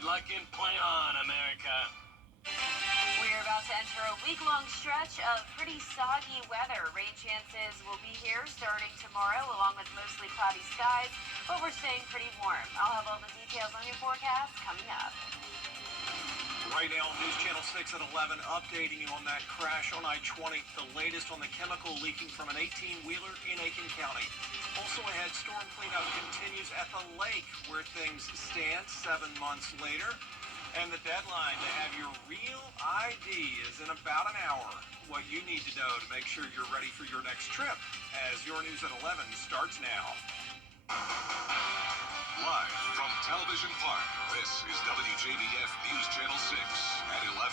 Good luck and play on, America. We're about to enter a week-long stretch of pretty soggy weather. Rain chances will be here starting tomorrow, along with mostly cloudy skies, but we're staying pretty warm. I'll have all the details on your forecast coming up. Right now, News Channel 6 at 11, updating you on that crash on I-20, the latest on the chemical leaking from an 18-wheeler in Aiken County. Also ahead, storm cleanup continues at the lake, where things stand 7 months later. And the deadline to have your real ID is in about an hour. What you need to know to make sure you're ready for your next trip, as your News at 11 starts now. Live from Television Park, this is WJBF News Channel 6 at 11.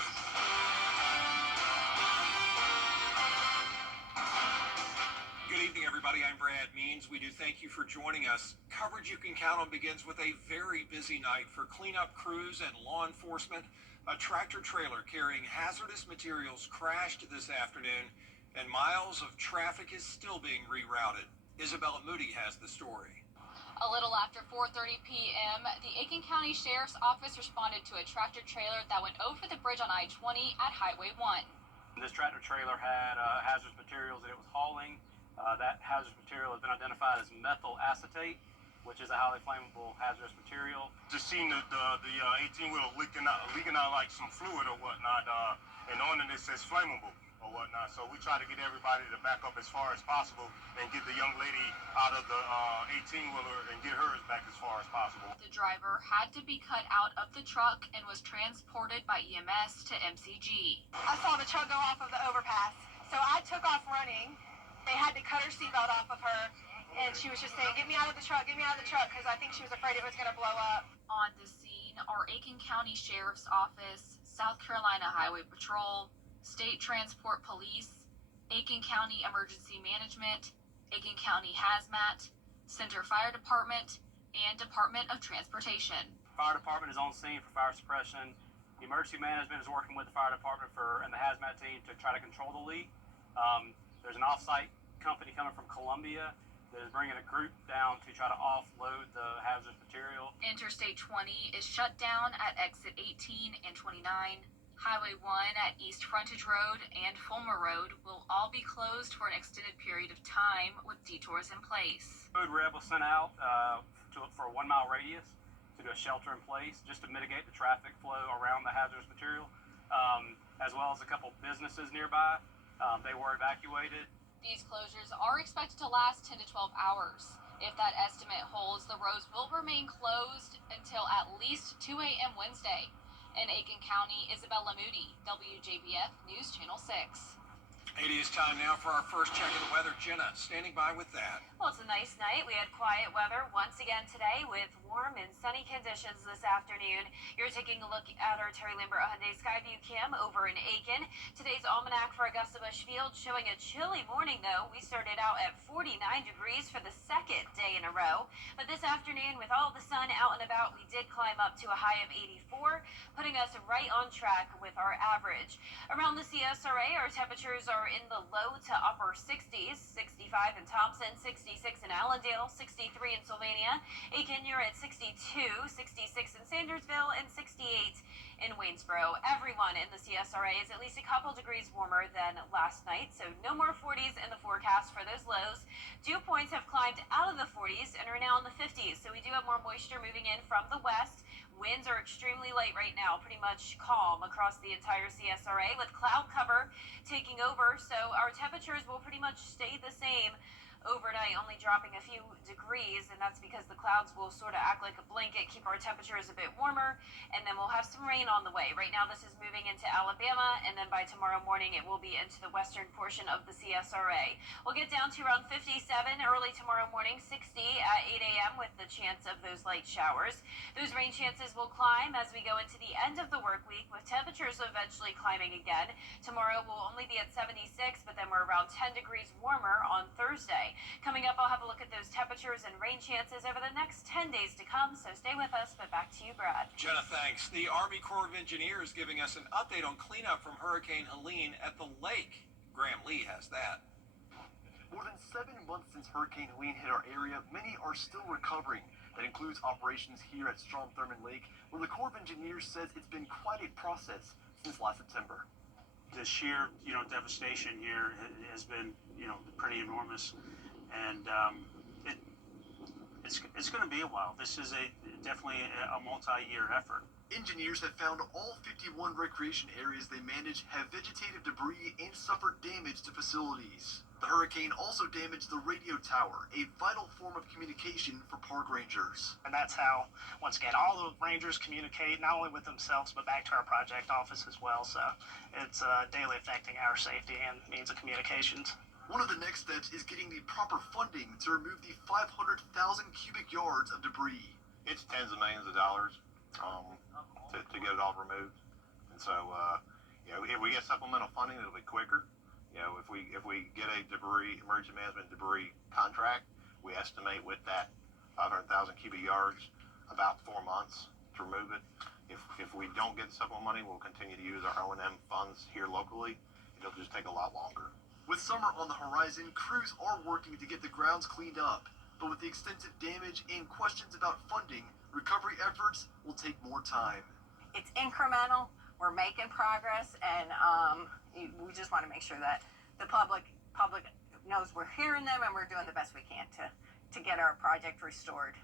Good evening, everybody. I'm Brad Means. We do thank you for joining us. Coverage you can count on begins with a very busy night for cleanup crews and law enforcement. A tractor trailer carrying hazardous materials crashed this afternoon, and miles of traffic is still being rerouted. Isabella Moody has the story. A little after 4:30 p.m., the Aiken County Sheriff's Office responded to a tractor trailer that went over the bridge on I-20 at Highway 1. This tractor trailer had hazardous materials that it was hauling. That hazardous material has been identified as methyl acetate, which is a highly flammable hazardous material. Just seen the 18-wheeler leaking out like some fluid or whatnot, and on it says flammable or whatnot. So we try to get everybody to back up as far as possible and get the young lady out of the 18-wheeler and get hers back as far as possible. The driver had to be cut out of the truck and was transported by EMS to MCG. I saw the truck go off of the overpass, so I took off running. They had to cut her seatbelt off of her, and she was just saying, "Get me out of the truck, because I think she was afraid it was going to blow up." On the scene are Aiken County Sheriff's Office, South Carolina Highway Patrol, State Transport Police, Aiken County Emergency Management, Aiken County Hazmat, Center Fire Department, and Department of Transportation. Fire department is on scene for fire suppression. The emergency management is working with the fire department and the hazmat team to try to control the leak. There's an off-site company coming from Columbia that is bringing a group down to try to offload the hazardous material. Interstate 20 is shut down at exit 18 and 29. Highway 1 at East Frontage Road and Fulmer Road will all be closed for an extended period of time with detours in place. Road Rev was sent out for a 1-mile radius to do a shelter in place just to mitigate the traffic flow around the hazardous material, as well as a couple businesses nearby. They were evacuated. These closures are expected to last 10 to 12 hours. If that estimate holds, the roads will remain closed until at least 2 a.m. Wednesday. In Aiken County, Isabella Moody, WJBF News Channel 6. It is time now for our first check of the weather. Jenna, standing by with that. Well, it's a nice night. We had quiet weather once again today with warm and sunny conditions this afternoon. You're taking a look at our Terry Lambert Hyundai Skyview cam over in Aiken. Today's almanac for Augusta Bush Field showing a chilly morning, though. We started out at 49 degrees for the second day in a row. But this afternoon, with all the sun out and about, we did climb up to a high of 84, putting us right on track with our average. Around the CSRA, our temperatures are in the low to upper 60s, 65 in Thompson, 66 in Allendale, 63 in Sylvania. Aiken, you're at 62, 66 in Sandersville, and 68 in Waynesboro. Everyone in the CSRA is at least a couple degrees warmer than last night, so no more 40s in the forecast for those lows. Dew points have climbed out of the 40s and are now in the 50s, so we do have more moisture moving in from the west. Winds are extremely light right now, pretty much calm across the entire CSRA with cloud cover taking over, so our temperatures will pretty much stay the same overnight, only dropping a few degrees, and that's because the clouds will sort of act like a blanket, keep our temperatures a bit warmer, and then we'll have some rain on the way. Right now this is moving into Alabama, and then by tomorrow morning it will be into the western portion of the CSRA. We'll get down to around 57 early tomorrow morning, 60 at 8 a.m. with the chance of those light showers. Those rain chances will climb as we go into the end of the work week, with temperatures eventually climbing again. Tomorrow will only be at 76, but then we're around 10 degrees warmer on Thursday. Coming up, I'll have a look at those temperatures and rain chances over the next 10 days to come, so stay with us, but back to you, Brad. Jenna, thanks. The Army Corps of Engineers giving us an update on cleanup from Hurricane Helene at the lake. Graham Lee has that. More than 7 months since Hurricane Helene hit our area, many are still recovering. that includes operations here at Strom-Thurmond Lake, where the Corps of Engineers says it's been quite a process since last September. The sheer, devastation here has been, pretty enormous, and it's going to be a while. This is definitely a multi-year effort. Engineers have found all 51 recreation areas they manage have vegetative debris and suffered damage to facilities. The hurricane also damaged the radio tower, a vital form of communication for park rangers. And that's how, once again, all the rangers communicate not only with themselves but back to our project office as well. So it's daily affecting our safety and means of communications. One of the next steps is getting the proper funding to remove the 500,000 cubic yards of debris. It's tens of millions of dollars to get it all removed. And so, if we get supplemental funding, it'll be quicker. If we get a emergency management debris contract, we estimate with that 500,000 cubic yards about 4 months to remove it. If we don't get supplemental money, we'll continue to use our O&M funds here locally. It'll just take a lot longer. With summer on the horizon, crews are working to get the grounds cleaned up. But with the extensive damage and questions about funding, recovery efforts will take more time. It's incremental. We're making progress, and we just want to make sure that the public knows we're hearing them and we're doing the best we can to get our project restored.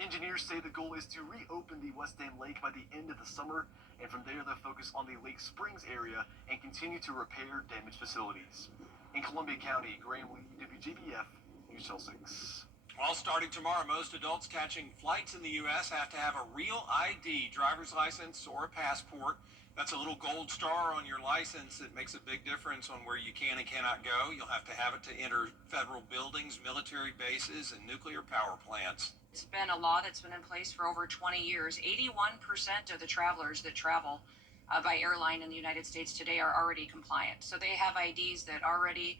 Engineers say the goal is to reopen the West Dam Lake by the end of the summer, and from there they'll focus on the Lake Springs area and continue to repair damaged facilities. In Columbia County, Graham Lee, WJBF, News Channel 6. Well, starting tomorrow, most adults catching flights in the U.S. have to have a real ID, driver's license, or a passport. That's a little gold star on your license. It makes a big difference on where you can and cannot go. You'll have to have it to enter federal buildings, military bases, and nuclear power plants. It's been a law that's been in place for over 20 years. 81% of the travelers that travel by airline in the United States today are already compliant. So they have IDs that already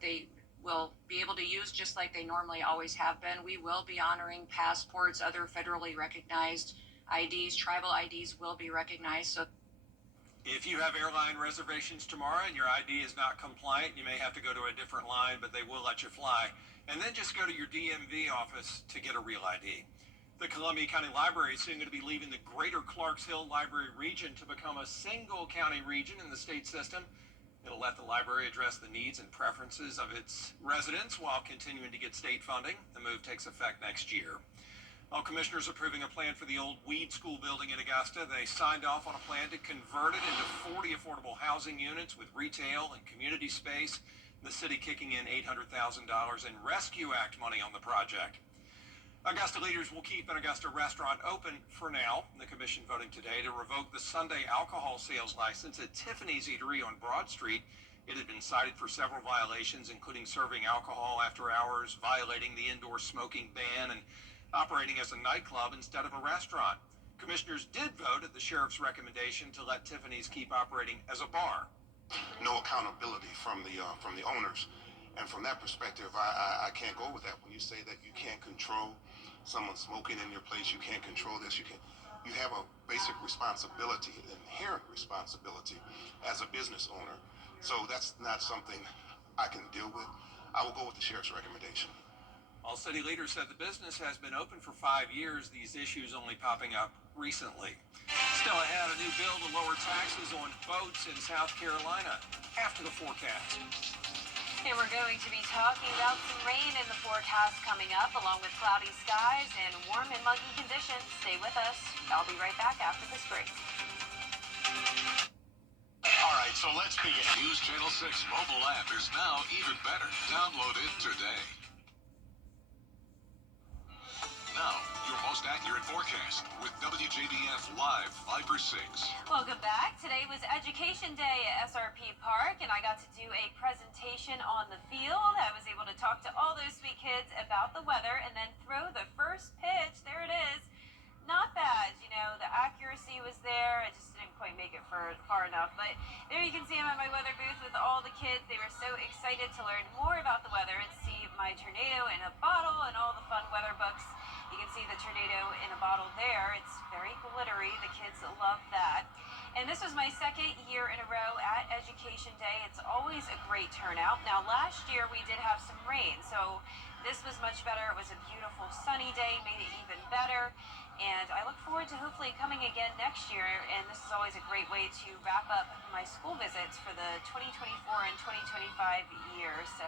they will be able to use just like they normally always have been. We will be honoring passports, other federally recognized IDs, tribal IDs will be recognized. So if you have airline reservations tomorrow and your ID is not compliant, you may have to go to a different line, but they will let you fly. And then just go to your DMV office to get a real ID. The Columbia County Library is soon going to be leaving the Greater Clarks Hill Library region to become a single county region in the state system. It'll let the library address the needs and preferences of its residents while continuing to get state funding. The move takes effect next year. While commissioners approving a plan for the old Weed School building in Augusta, they signed off on a plan to convert it into 40 affordable housing units with retail and community space. The city kicking in $800,000 in Rescue Act money on the project. Augusta leaders will keep an Augusta restaurant open for now. The commission voting today to revoke the Sunday alcohol sales license at Tiffany's Eatery on Broad Street. It had been cited for several violations, including serving alcohol after hours, violating the indoor smoking ban, and operating as a nightclub instead of a restaurant. Commissioners did vote at the sheriff's recommendation to let Tiffany's keep operating as a bar. No accountability from the owners. And from that perspective, I can't go with that. When you say that you can't control someone smoking in your place, you can't control this, you have a basic responsibility, an inherent responsibility as a business owner. So that's not something I can deal with. I will go with the sheriff's recommendation. All city leaders said the business has been open for 5 years, these issues only popping up recently. Still ahead, a new bill to lower taxes on boats in South Carolina after the forecast. And we're going to be talking about some rain in the forecast coming up, along with cloudy skies and warm and muggy conditions. Stay with us. I'll be right back after this break. All right, so let's begin. News Channel 6 mobile app is now even better. Download it today. Now, your most accurate forecast with WJBF Live 5/6. Welcome back. Today was Education Day at SRP Park, and I got to do a presentation on the field. I was able to talk to all those sweet kids about the weather and then throw the first pitch. There it is. Not bad. You know, the accuracy was there. I just didn't quite make it far enough. But there you can see I'm at my weather booth with all the kids. They were so excited to learn more about the weather and see my tornado in a bottle and all the fun weather books. You can see the tornado in a bottle there. It's very glittery. The kids love that. And this was my second year in a row at Education Day. It's always a great turnout. Now, last year we did have some rain, so this was much better. It was a beautiful sunny day, made it even better. And I look forward to hopefully coming again next year. And this is always a great way to wrap up my school visits for the 2024 and 2025 years. So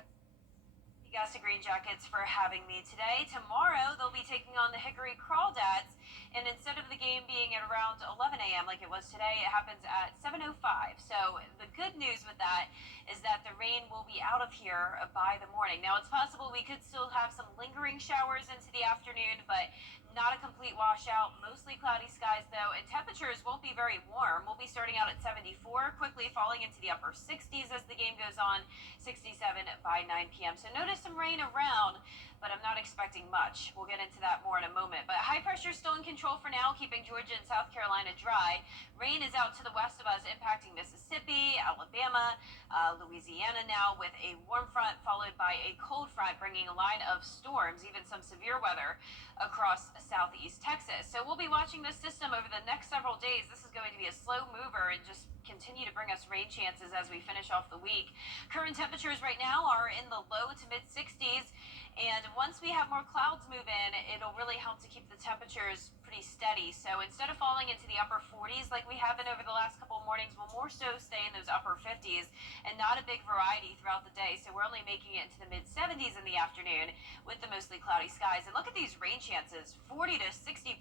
Augusta Green Jackets for having me today. Tomorrow, they'll be taking on the Hickory Crawdads, and instead of the game being at around 11 a.m. like it was today, it happens at 7:05. So the good news with that is that the rain will be out of here by the morning. Now, it's possible we could still have some lingering showers into the afternoon, but not a complete washout. Mostly cloudy skies, though, and temperatures won't be very warm. We'll be starting out at 74, quickly falling into the upper 60s as the game goes on, 67 by 9 p.m. So notice some rain around, but I'm not expecting much. We'll get into that more in a moment. But high pressure is still in control for now, keeping Georgia and South Carolina dry. Rain is out to the west of us, impacting Mississippi, Alabama, Louisiana now, with a warm front followed by a cold front, bringing a line of storms, even some severe weather across southeast Texas. So we'll be watching this system over the next several days. This is going to be a slow mover and just continue to bring us rain chances as we finish off the week. Current temperatures right now are in the low to mid 60s. And once we have more clouds move in, it'll really help to keep the temperatures pretty steady. So instead of falling into the upper 40s like we have been over the last couple of mornings, we'll more so stay in those upper 50s and not a big variety throughout the day. So we're only making it into the mid 70s in the afternoon with the mostly cloudy skies. And look at these rain chances, 40 to 60%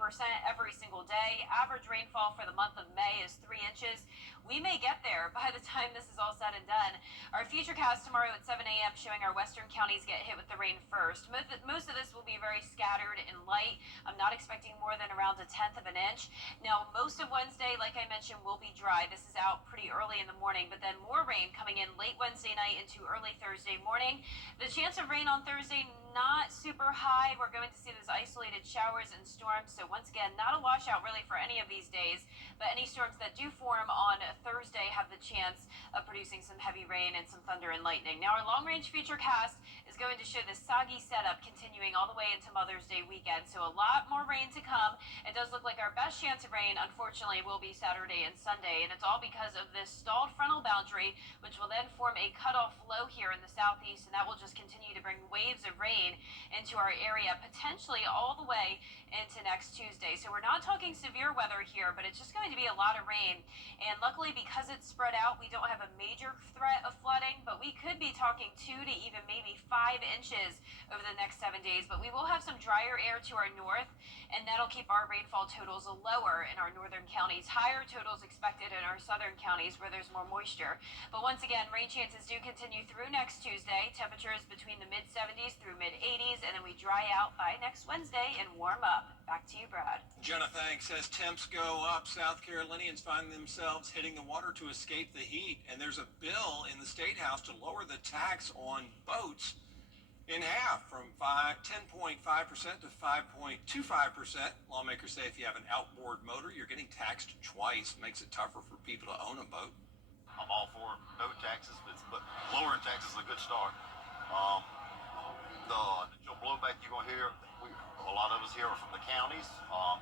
every single day. Average rainfall for the month of May is 3 inches. We may get there by the time this is all said and done. Our futurecast tomorrow at 7 a.m. showing our western counties get hit with the rain first. Most of this will be very scattered and light. I'm not expecting more than around 1/10 of an inch. Now, most of Wednesday, like I mentioned, will be dry. This is out pretty early in the morning, but then more rain coming in late Wednesday night into early Thursday morning. The chance of rain on Thursday, not super high. We're going to see those isolated showers and storms. So once again, not a washout really for any of these days, but any storms that do form on Thursday have the chance of producing some heavy rain and some thunder and lightning. Now, our long-range futurecast is going to show this soggy setup continuing all the way into Mother's Day weekend. So a lot more rain to come. It does look like our best chance of rain, unfortunately, will be Saturday and Sunday. And it's all because of this stalled frontal boundary, which will then form a cutoff low here in the southeast. And that will just continue to bring waves of rain into our area, potentially all the way into next Tuesday. So we're not talking severe weather here, but it's just going to be a lot of rain. And luckily, because it's spread out, we don't have a major threat of flooding, but we could be talking 2 to even maybe 5 inches over the next 7 days. But we will have some drier air to our north, and that'll keep our rainfall totals lower in our northern counties. Higher totals expected in our southern counties where there's more moisture. But once again, rain chances do continue through next Tuesday. Temperatures between the mid 70s through mid 80s, and then we dry out by next Wednesday and warm up. Back to you, Brad. Jenna, thanks. As temps go up, South Carolinians find themselves hitting the water to escape the heat. And there's a bill in the State House to lower the tax on boats in half, from 10.5% to 5.25%. Lawmakers say if you have an outboard motor, you're getting taxed twice. Makes it tougher for people to own a boat. I'm all for boat taxes, but lowering taxes is a good start. The blowback you're going to hear, a lot of us here are from the counties,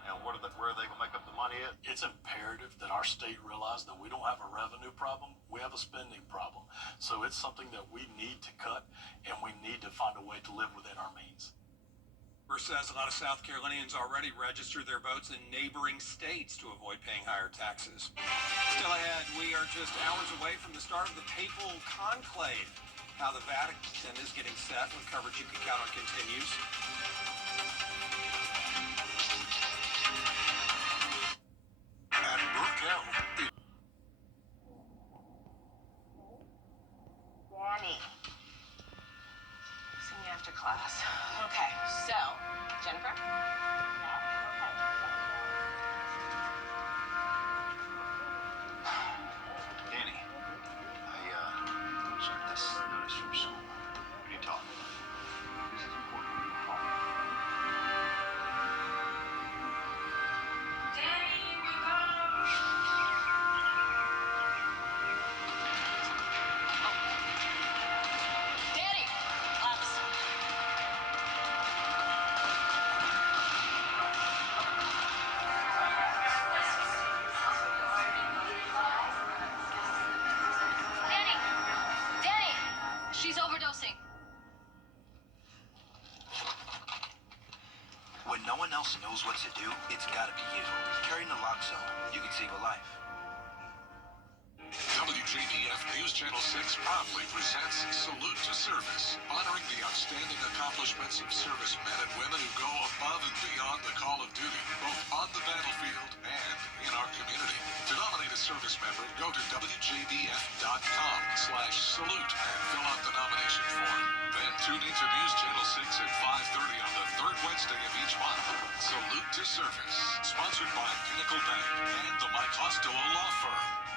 and where are they going to make up the money at? It's imperative that our state realize that we don't have a revenue problem, we have a spending problem. So it's something that we need to cut, and we need to find a way to live within our means. Says a lot of South Carolinians already register their boats in neighboring states to avoid paying higher taxes. Still ahead, we are just hours away from the start of the papal conclave. How the Vatican is getting set when coverage you can count on continues. At Brookell. Danny. See you after class. Okay, so, Jennifer? Danny, I checked this notice from school. What are you talking about? This is important. She's overdosing. When no one else knows what to do, it's gotta be you. Carrying naloxone, you can save a life. WJBF News Channel 6 proudly presents Salute to Service, honoring the outstanding accomplishments of servicemen and women who go above and beyond the call of duty, both on the battlefield and in our community. To nominate a service member, go to WJBF.com/salute and fill out the nomination form. Then tune into News Channel 6 at 5:30 on the third Wednesday of each month. Salute to Service, sponsored by Pinnacle Bank and the Mike Costello Law Firm.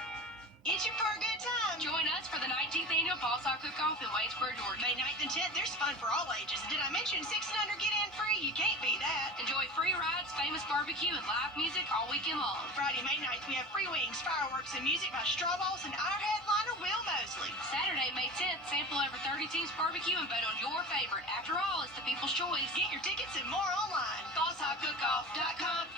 Itching for a good time? Join us for the 19th annual Fall Sock Cook-Off in Waynesboro, Georgia. May 9th and 10th, there's fun for all ages. Did I mention 6 and under get in free? You can't beat that. Enjoy free rides, famous barbecue, and live music all weekend long. Friday, May 9th, we have free wings, fireworks, and music by Straw Balls and our headliner, Will Mosley. Saturday, May 10th, sample over 30 teams barbecue and vote on your favorite. After all, it's the people's choice. Get your tickets and more online. FallSockCookoff.com.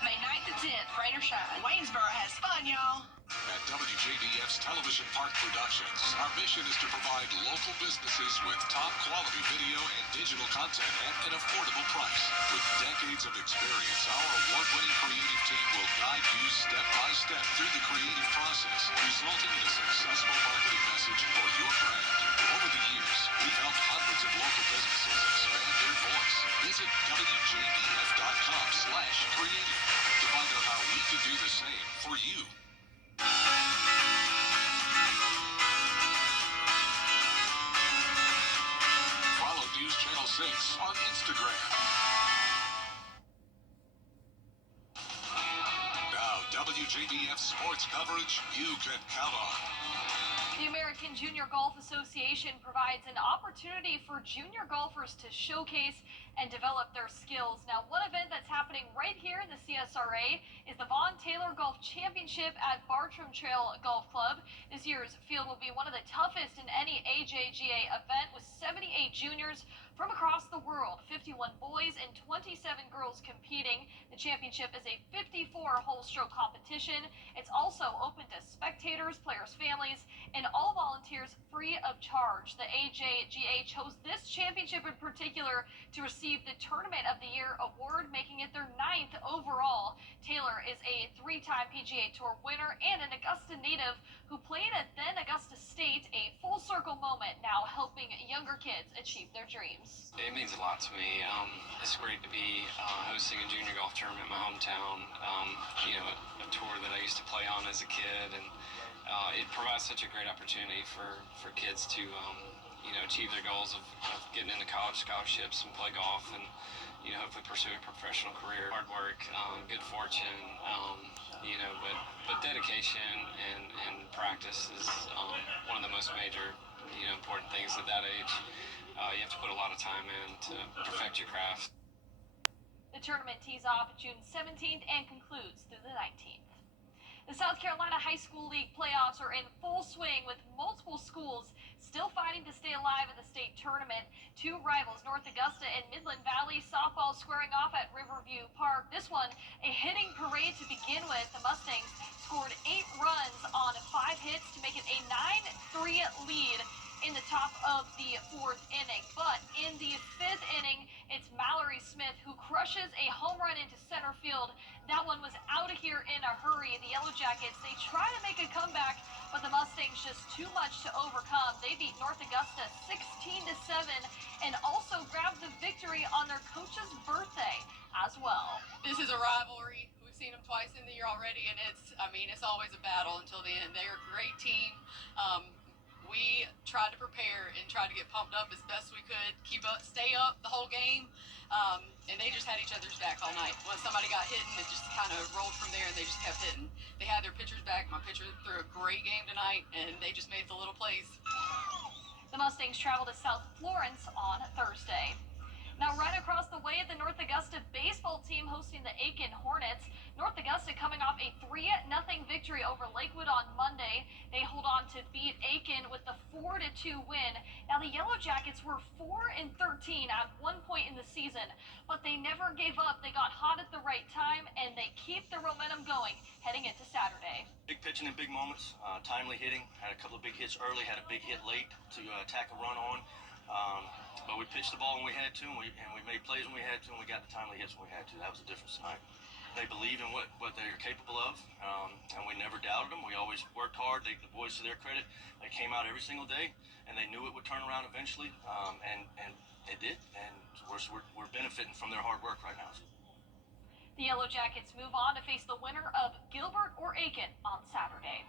May 9th and 10th, rain or shine. Waynesboro has fun, y'all. At WJBF's Television Park Productions, our mission is to provide local businesses with top quality video and digital content at an affordable price. With decades of experience, our award-winning creative team will guide you step by step through the creative process, resulting in a successful marketing message for your brand. Over the years, we've helped hundreds of local businesses expand their voice. Visit WJBF.com/creative to find out how we can do the same for you. Follow News Channel 6 on Instagram. Now, WJBF sports coverage you can count on. The American Junior Golf Association provides an opportunity for junior golfers to showcase and develop their skills. Now, one event that's happening right here in the CSRA is the Vaughn Taylor Golf Championship at Bartram Trail Golf Club. This year's field will be one of the toughest in any AJGA event, with 78 juniors from across the world, 51 boys and 27 girls competing. The championship is a 54-hole stroke competition. It's also open to spectators, players' families, and all volunteers free of charge. The AJGA chose this championship in particular to receive the Tournament of the Year award, making it their 9th overall. Taylor is a 3-time PGA Tour winner and an Augusta native who played at then Augusta State, a full circle moment now helping younger kids achieve their dreams. It means a lot to me. It's great to be hosting a junior golf tournament in my hometown, a tour that I used to play on as a kid, and it provides such a great opportunity for kids to achieve their goals of getting into college scholarships and play golf and hopefully pursue a professional career. Hard work, good fortune, but dedication and practice is one of the most major important things at that age. You have to put a lot of time in to perfect your craft. The tournament tees off June 17th and concludes through the 19th. The South Carolina High School League playoffs are in full swing, with multiple schools still fighting to stay alive in the state tournament. Two rivals, North Augusta and Midland Valley softball, squaring off at Riverview Park. This one, a hitting parade to begin with. The Mustangs scored 8 runs on 5 hits to make it a 9-3 lead in the top of the 4th inning. But in the 5th inning, it's Mallory Smith who crushes a home run into center field. That one was out of here in a hurry. The Yellow Jackets, they try to make a comeback, but the Mustangs just too much to overcome. They beat North Augusta 16-7 and also grabbed the victory on their coach's birthday as well. This is a rivalry. We've seen them twice in the year already, and it's always a battle until the end. They're a great team. We tried to prepare and tried to get pumped up as best we could, stay up the whole game, and they just had each other's back all night. When somebody got hit, it just kind of rolled from there, and they just kept hitting. They had their pitchers back. My pitcher threw a great game tonight, and they just made the little plays. The Mustangs travel to South Florence on Thursday. Now, right across the way, the North Augusta baseball team hosting the Aiken Hornets. North Augusta coming off a 3-0 victory over Lakewood on Monday. They hold on to beat Aiken with the 4-2 win. Now, the Yellow Jackets were 4-13 at one point in the season, but they never gave up. They got hot at the right time, and they keep the momentum going heading into Saturday. Big pitch catching in big moments, timely hitting. Had a couple of big hits early, had a big hit late to tack a run on. But we pitched the ball when we had to, and we made plays when we had to, and we got the timely hits when we had to. That was the difference tonight. They believed in what they're capable of, and we never doubted them. We always worked hard. The boys, to their credit, they came out every single day, and they knew it would turn around eventually, and it did. And we're benefiting from their hard work right now. The Yellow Jackets move on to face the winner of Gilbert or Aiken on Saturday.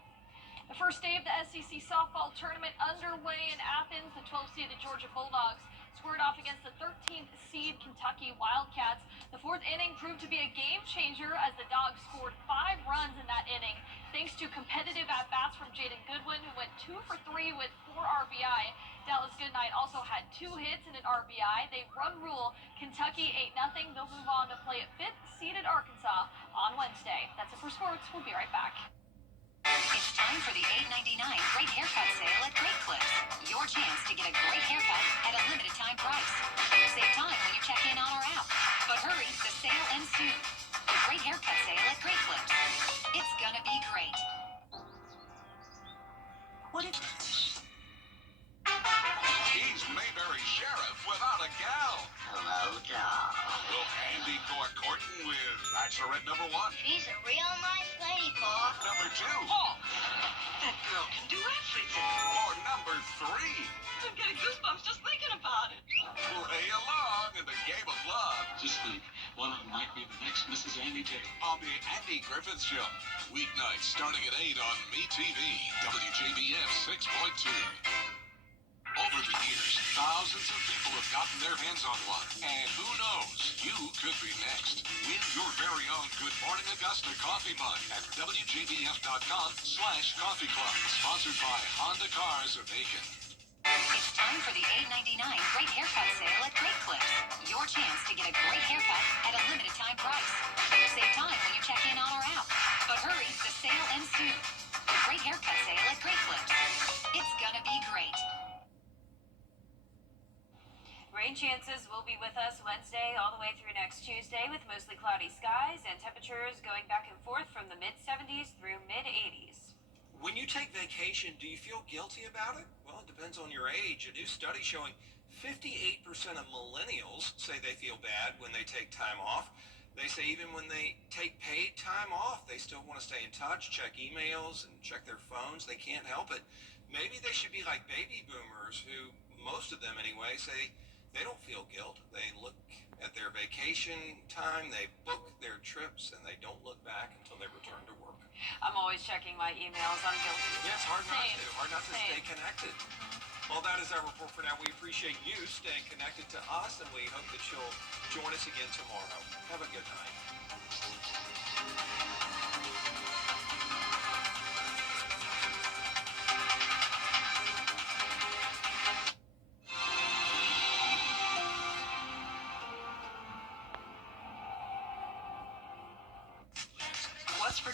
The first day of the SEC softball tournament underway in Athens. The 12-seeded Georgia Bulldogs squared off against the 13th seed Kentucky Wildcats. The fourth inning proved to be a game changer as the Dogs scored 5 runs in that inning, thanks to competitive at-bats from Jaden Goodwin, who went 2 for 3 with 4 RBI. Dallas Goodnight also had 2 hits and an RBI. They run rule Kentucky 8-0. They'll move on to play at 5th-seeded Arkansas on Wednesday. That's it for sports. We'll be right back. It's time for the $8.99 Great Haircut Sale at Great Clips. Your chance to get a great haircut at a limited time price. Save time when you check in on our app. But hurry, the sale ends soon. The Great Haircut Sale at Great Clips. It's gonna be great. What is it? He's Mayberry Sheriff without a gal. Hello, dog. Will Andy go a courting with Bachelorette number 1? She's a real nice lady, Pa. Number 2? Oh, that girl can do everything. Or number 3? I'm getting goosebumps just thinking about it. Play along in the game of love. Just think, one of them might be the next Mrs. Andy Tate. On the Andy Griffith Show. Weeknights starting at 8 on MeTV. WJBF 6.2. Over the years, thousands of people have gotten their hands on one. And who knows, you could be next. Win your very own Good Morning Augusta coffee mug at WJBF.com/coffee club. Sponsored by Honda Cars of Aiken. It's time for the $8.99 Great Haircut Sale at Great Clips. Your chance to get a great haircut at a limited time price. Save time when you check in on our app. But hurry, the sale ends soon. The Great Haircut Sale at Great Clips. It's gonna be great. Rain chances will be with us Wednesday all the way through next Tuesday with mostly cloudy skies and temperatures going back and forth from the mid-70s through mid-80s. When you take vacation, do you feel guilty about it? Well, it depends on your age. A new study showing 58% of millennials say they feel bad when they take time off. They say even when they take paid time off, they still want to stay in touch, check emails, and check their phones. They can't help it. Maybe they should be like baby boomers who, most of them anyway, say they don't feel guilt. They look at their vacation time, they book their trips, and they don't look back until they return to work. I'm always checking my emails. I'm guilty. Yeah, it's hard not Same. to. Hard not to Same. stay connected. Well, that is our report for now. We appreciate you staying connected to us, and we hope that you'll join us again tomorrow. Have a good night.